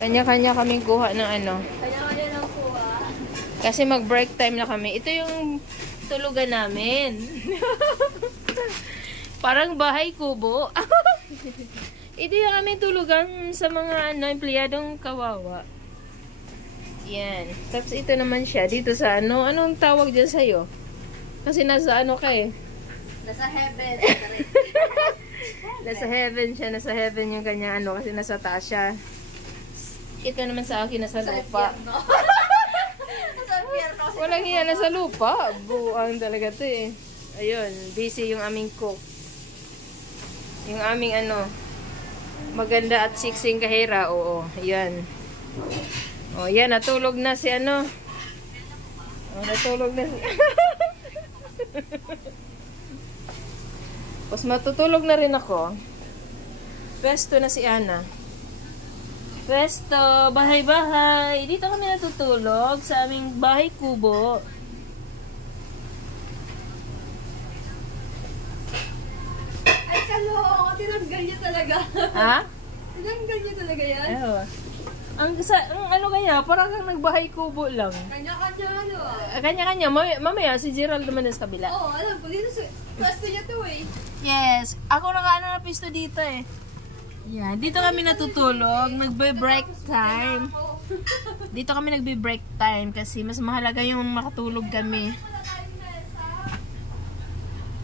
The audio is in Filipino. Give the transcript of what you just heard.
Kanya-kanya kaming kuha ng ano. Kanya-kanya lang kuha. Kasi mag-break time na kami. Ito yung tulugan namin. Parang bahay kubo. Ito yung aming tulugan sa mga empleyadong kawawa. Yan. Tapos ito naman siya. Dito sa ano. Anong tawag dyan sa'yo? Kasi nasa ano ka eh. Nasa heaven. Nasa heaven siya. Nasa heaven yung kanya ano. Kasi nasa taas siya. Ito naman sa akin nasa lupa. Walang iya nasa lupa. Buang talaga to eh. Ayun. Busy yung aming cook. Yung aming ano. Maganda at siksing kahera. Oo. Ayan. O yan. Natulog na si ano. O natulog na si... Tapos matutulog na rin ako. Pesto na si Ana. Pesto, bahay-bahay. Dito kami natutulog sa aming bahay kubo. Ay, kalo! Tinanggal niya talaga. Ha? Tinanggal niya talaga yan? Ewa. Ang ano kaya, parang kang nagbahay kubo lang. Kanya-kanya ano ah. Kanya-kanya. Mamaya, si Gerald naman sa kabila. Oo, alam ko. Dito sa pwesto niya to eh. Yes. Ako nakaano na pisto dito eh. Yan. Dito kami natutulog. Nagbe-break time. Dito kami nagbe-break time kasi mas mahalaga yung makatulog kami.